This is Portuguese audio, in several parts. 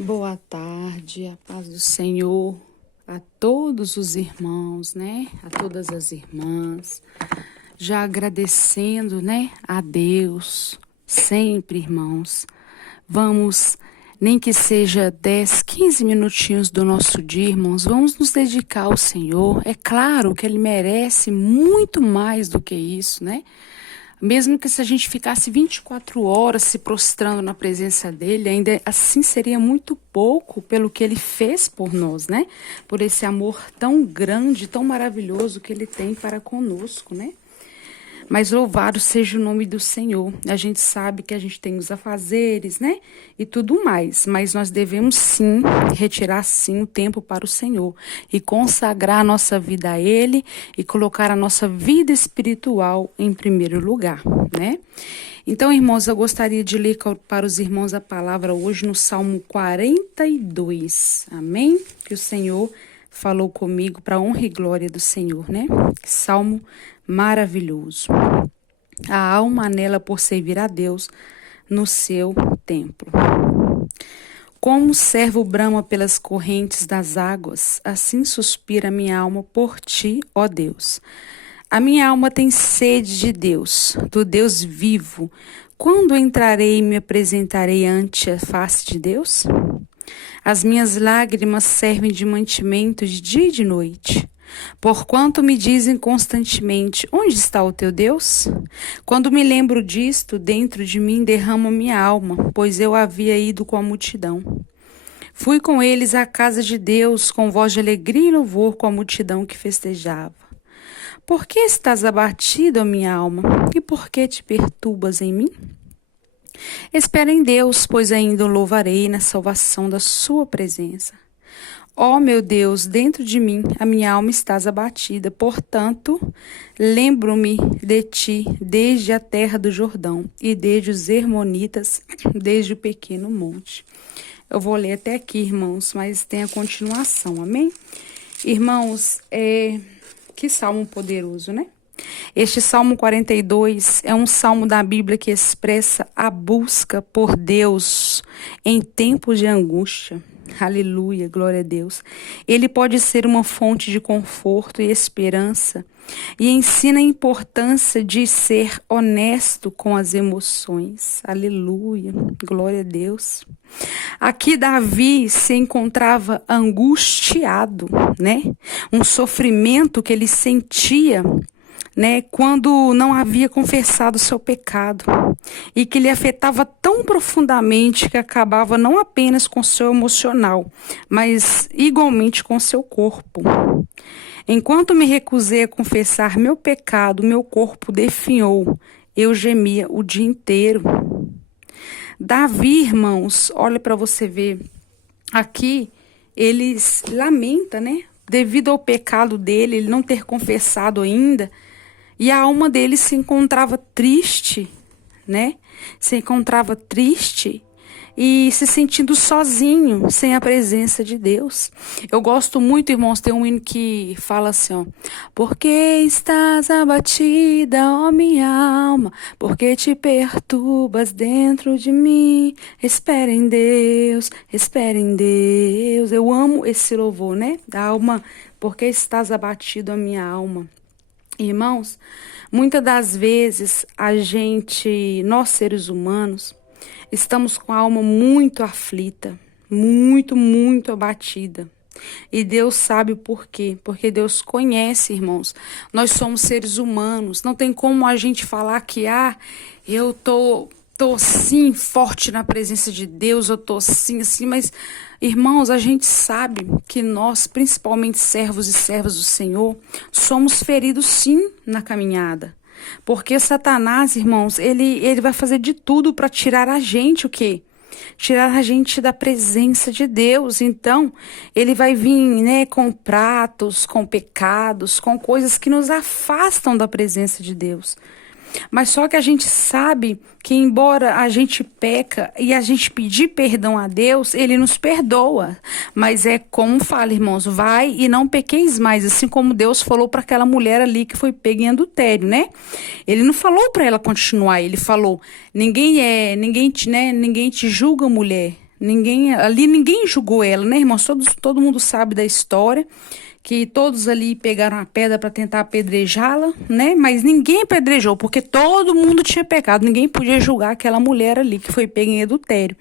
Boa tarde, a paz do Senhor a todos os irmãos, né? A todas as irmãs. Já agradecendo, né? A Deus, sempre, irmãos. Vamos, nem que seja 10, 15 minutinhos do nosso dia, irmãos, vamos nos dedicar ao Senhor. É claro que Ele merece muito mais do que isso, né? Mesmo que se a gente ficasse 24 horas se prostrando na presença dele, ainda assim seria muito pouco pelo que ele fez por nós, né? Por esse amor tão grande, tão maravilhoso que ele tem para conosco, né? Mas louvado seja o nome do Senhor. A gente sabe que a gente tem os afazeres, né? E tudo mais. Mas nós devemos sim retirar sim o tempo para o Senhor. E consagrar a nossa vida a Ele e colocar a nossa vida espiritual em primeiro lugar, né? Então, irmãos, eu gostaria de ler para os irmãos a palavra hoje no Salmo 42. Amém? Que o Senhor falou comigo para a honra e glória do Senhor, né? Salmo maravilhoso. A alma anela por servir a Deus no seu templo. Como o servo brama pelas correntes das águas, assim suspira minha alma por ti, ó Deus. A minha alma tem sede de Deus, do Deus vivo. Quando entrarei e me apresentarei ante a face de Deus? As minhas lágrimas servem de mantimento de dia e de noite. Porquanto me dizem constantemente, onde está o teu Deus? Quando me lembro disto, dentro de mim derrama minha alma, pois eu havia ido com a multidão. Fui com eles à casa de Deus, com voz de alegria e louvor com a multidão que festejava. Por que estás abatido, ó minha alma? E por que te perturbas em mim? Espera em Deus, pois ainda o louvarei na salvação da sua presença. Ó meu Deus, dentro de mim a minha alma estás abatida, portanto, lembro-me de ti desde a terra do Jordão e desde os Hermonitas, desde o pequeno monte. Eu vou ler até aqui, irmãos, mas tem a continuação, amém? Irmãos, que salmo poderoso, né? Este Salmo 42 é um salmo da Bíblia que expressa a busca por Deus em tempos de angústia. Aleluia, glória a Deus. Ele pode ser uma fonte de conforto e esperança e ensina a importância de ser honesto com as emoções. Aleluia, glória a Deus. Aqui Davi se encontrava angustiado, né? Um sofrimento que ele sentia, né, quando não havia confessado seu pecado e que lhe afetava tão profundamente que acabava não apenas com seu emocional, mas igualmente com seu corpo. Enquanto me recusei a confessar meu pecado, meu corpo definhou, eu gemia o dia inteiro. Davi, irmãos, olha para você ver, aqui ele lamenta, né, devido ao pecado dele, ele não ter confessado ainda. E a alma dele se encontrava triste, né? Se encontrava triste e se sentindo sozinho, sem a presença de Deus. Eu gosto muito, irmãos, tem um hino que fala assim, ó. Por que estás abatida, ó minha alma? Por que te perturbas dentro de mim? Espera em Deus, espera em Deus. Eu amo esse louvor, né? Da alma, por que estás abatido, ó minha alma? Irmãos, muitas das vezes nós seres humanos, estamos com a alma muito aflita, muito abatida. E Deus sabe por quê, porque Deus conhece, irmãos. Nós somos seres humanos, não tem como a gente falar que, eu tô assim, forte na presença de Deus, eu tô assim, mas, irmãos, a gente sabe que nós, principalmente servos e servas do Senhor, somos feridos sim na caminhada. Porque Satanás, irmãos, ele vai fazer de tudo para tirar a gente o quê? Tirar a gente da presença de Deus. Então, ele vai vir, né, com pratos, com pecados, com coisas que nos afastam da presença de Deus. Mas só que a gente sabe que embora a gente peca e a gente pedir perdão a Deus, Ele nos perdoa. Mas é como fala, irmãos, vai e não pequeis mais, assim como Deus falou para aquela mulher ali que foi pega em adultério, né? Ele não falou para ela continuar, ele falou, ninguém te julga, mulher, Ninguém julgou ela, né, irmãos? Todo mundo sabe da história, que todos ali pegaram a pedra para tentar apedrejá-la, né? Mas ninguém apedrejou, porque todo mundo tinha pecado. Ninguém podia julgar aquela mulher ali que foi pega em adultério.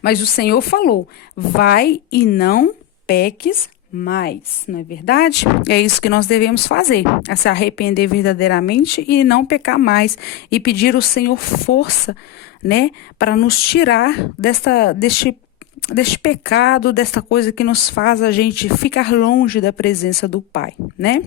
Mas o Senhor falou: vai e não peques mais, não é verdade? É isso que nós devemos fazer, é se arrepender verdadeiramente e não pecar mais, e pedir ao Senhor força, né, para nos tirar deste pecado, desta coisa que nos faz a gente ficar longe da presença do Pai, né?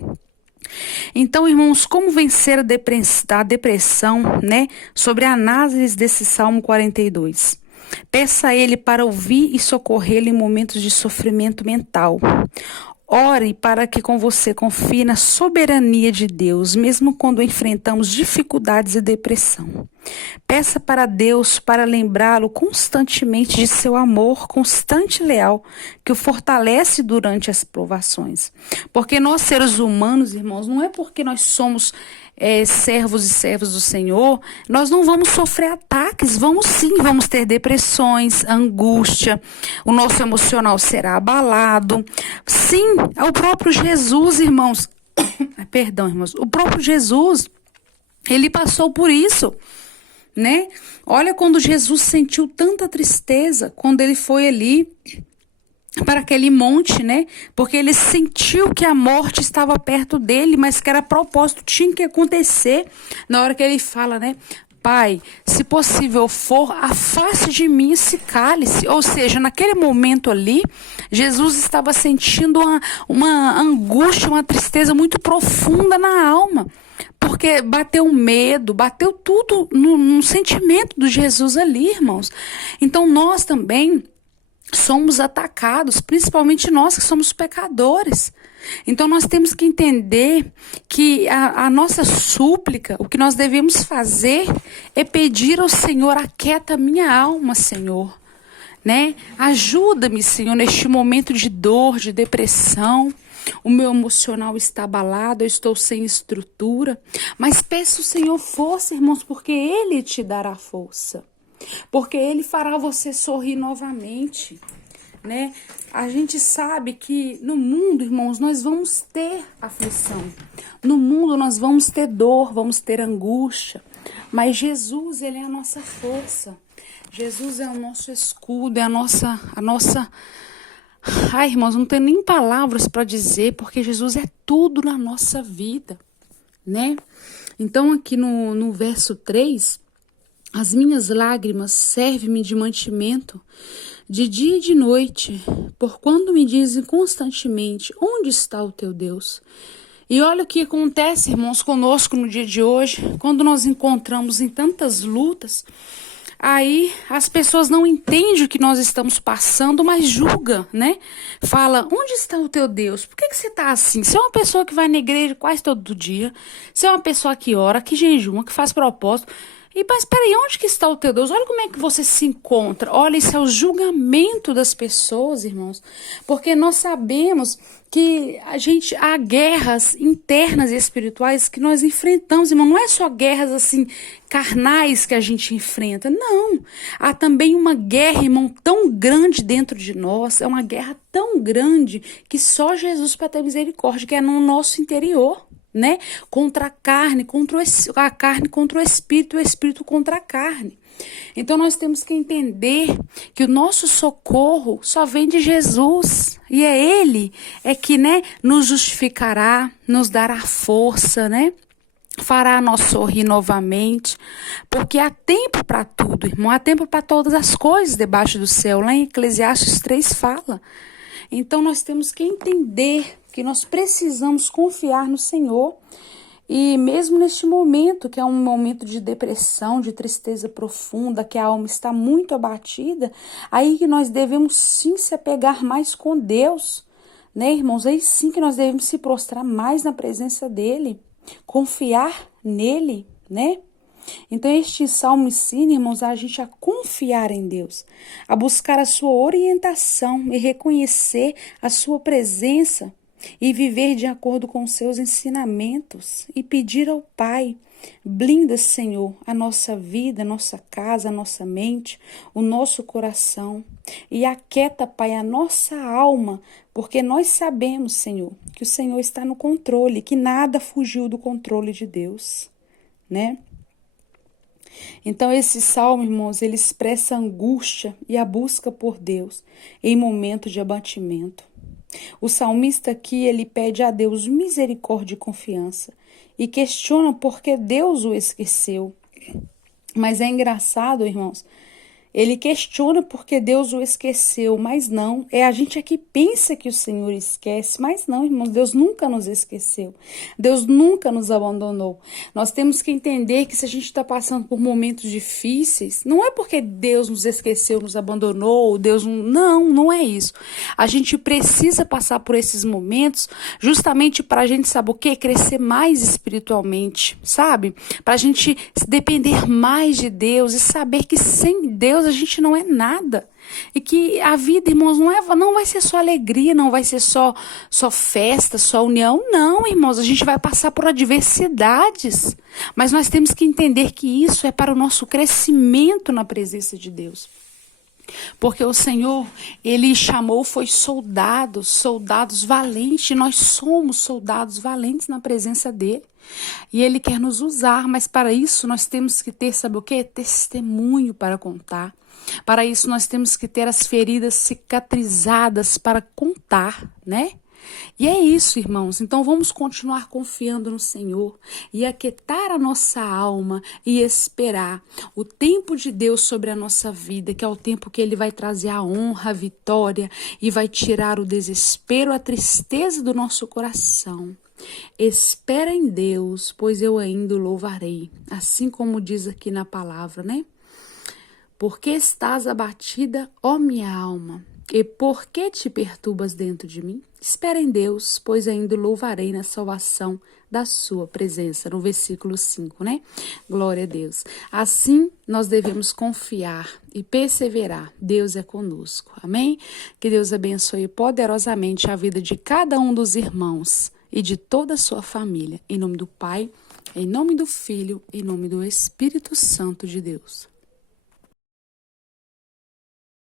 Então, irmãos, como vencer a depressão, né? Sobre a análise desse Salmo 42. Peça a Ele para ouvir e socorrê-lo em momentos de sofrimento mental. Ore para que com você confie na soberania de Deus, mesmo quando enfrentamos dificuldades e depressão. Peça para Deus para lembrá-lo constantemente de seu amor constante e leal, que o fortalece durante as provações. Porque nós, seres humanos, irmãos, não é porque nós somos servos e servas do Senhor, nós não vamos sofrer ataques, vamos ter depressões, angústia, o nosso emocional será abalado. Sim, é o próprio Jesus, irmãos, perdão, irmãos, o próprio Jesus, ele passou por isso, né? Olha quando Jesus sentiu tanta tristeza, quando ele foi ali para aquele monte, né? Porque ele sentiu que a morte estava perto dele, mas que era propósito, tinha que acontecer. Na hora que ele fala, né? Pai, se possível for, afaste de mim esse cálice. Ou seja, naquele momento ali, Jesus estava sentindo uma angústia, uma tristeza muito profunda na alma. Porque bateu medo, bateu tudo no sentimento do Jesus ali, irmãos. Então nós também somos atacados, principalmente nós que somos pecadores. Então nós temos que entender que a nossa súplica, o que nós devemos fazer é pedir ao Senhor: aquieta minha alma, Senhor, né? Ajuda-me, Senhor, neste momento de dor, de depressão. O meu emocional está abalado, eu estou sem estrutura. Mas peço ao Senhor força, irmãos, porque Ele te dará força. Porque Ele fará você sorrir novamente, né? A gente sabe que no mundo, irmãos, nós vamos ter aflição. No mundo nós vamos ter dor, vamos ter angústia. Mas Jesus, Ele é a nossa força. Jesus é o nosso escudo, é a nossa... Ai, irmãos, não tem nem palavras para dizer, porque Jesus é tudo na nossa vida, né? Então aqui no verso 3... as minhas lágrimas servem-me de mantimento de dia e de noite, porquanto me dizem constantemente: onde está o teu Deus? E olha o que acontece, irmãos, conosco no dia de hoje, quando nós encontramos em tantas lutas, aí as pessoas não entendem o que nós estamos passando, mas julgam, né? Fala: onde está o teu Deus? Por que você está assim? Você é uma pessoa que vai na igreja quase todo dia, você é uma pessoa que ora, que jejuma, que faz propósito. Mas peraí, onde que está o teu Deus? Olha como é que você se encontra. Olha, isso é o julgamento das pessoas, irmãos. Porque nós sabemos que há guerras internas e espirituais que nós enfrentamos, irmão. Não é só guerras assim carnais que a gente enfrenta, não. Há também uma guerra, irmão, tão grande dentro de nós. É uma guerra tão grande que só Jesus para ter misericórdia, que é no nosso interior, né? Contra a carne, a carne contra o espírito contra a carne. Então nós temos que entender que o nosso socorro só vem de Jesus, e é Ele que, né, nos justificará, nos dará força, né? Fará nós sorrir novamente, porque há tempo para tudo, irmão, há tempo para todas as coisas debaixo do céu. Lá em Eclesiastes 3 fala. Então nós temos que entender que nós precisamos confiar no Senhor, e mesmo neste momento, que é um momento de depressão, de tristeza profunda, que a alma está muito abatida, aí que nós devemos sim se apegar mais com Deus, né, irmãos? Aí sim que nós devemos se prostrar mais na presença dEle, confiar nele, né? Então este salmo ensina, irmãos, a gente a confiar em Deus, a buscar a sua orientação e reconhecer a sua presença. e viver de acordo com os seus ensinamentos e pedir ao Pai: blinda, Senhor, a nossa vida, a nossa casa, a nossa mente, o nosso coração e aquieta, Pai, a nossa alma, porque nós sabemos, Senhor, que o Senhor está no controle, que nada fugiu do controle de Deus, né? Então, esse salmo, irmãos, ele expressa a angústia e a busca por Deus em momento de abatimento. O salmista aqui, ele pede a Deus misericórdia e confiança e questiona por que Deus o esqueceu. Mas é engraçado, irmãos, ele questiona porque Deus o esqueceu, mas não. É a gente aqui pensa que o Senhor esquece, mas não, irmãos, Deus nunca nos esqueceu. Deus nunca nos abandonou. Nós temos que entender que se a gente está passando por momentos difíceis, não é porque Deus nos esqueceu, nos abandonou, Deus não é isso. A gente precisa passar por esses momentos justamente para a gente, sabe o quê? Crescer mais espiritualmente, sabe? Para a gente depender mais de Deus e saber que sem Deus a gente não é nada. E que a vida, irmãos, não vai ser só alegria, não vai ser só festa, só união. Não, irmãos, a gente vai passar por adversidades. Mas nós temos que entender que isso é para o nosso crescimento na presença de Deus. Porque o Senhor, Ele chamou, foi soldados valentes. Nós somos soldados valentes na presença dEle. E Ele quer nos usar, mas para isso nós temos que ter, sabe o quê? Testemunho para contar. Para isso nós temos que ter as feridas cicatrizadas para contar, né? E é isso, irmãos. Então vamos continuar confiando no Senhor e aquietar a nossa alma e esperar o tempo de Deus sobre a nossa vida, que é o tempo que Ele vai trazer a honra, a vitória e vai tirar o desespero, a tristeza do nosso coração. Espera em Deus, pois eu ainda o louvarei. Assim como diz aqui na palavra, né? Porque estás abatida, ó minha alma, e por que te perturbas dentro de mim? Espera em Deus, pois ainda o louvarei na salvação da sua presença. No versículo 5, né? Glória a Deus. Assim, nós devemos confiar e perseverar. Deus é conosco. Amém? Que Deus abençoe poderosamente a vida de cada um dos irmãos e de toda a sua família. Em nome do Pai, em nome do Filho, em nome do Espírito Santo de Deus.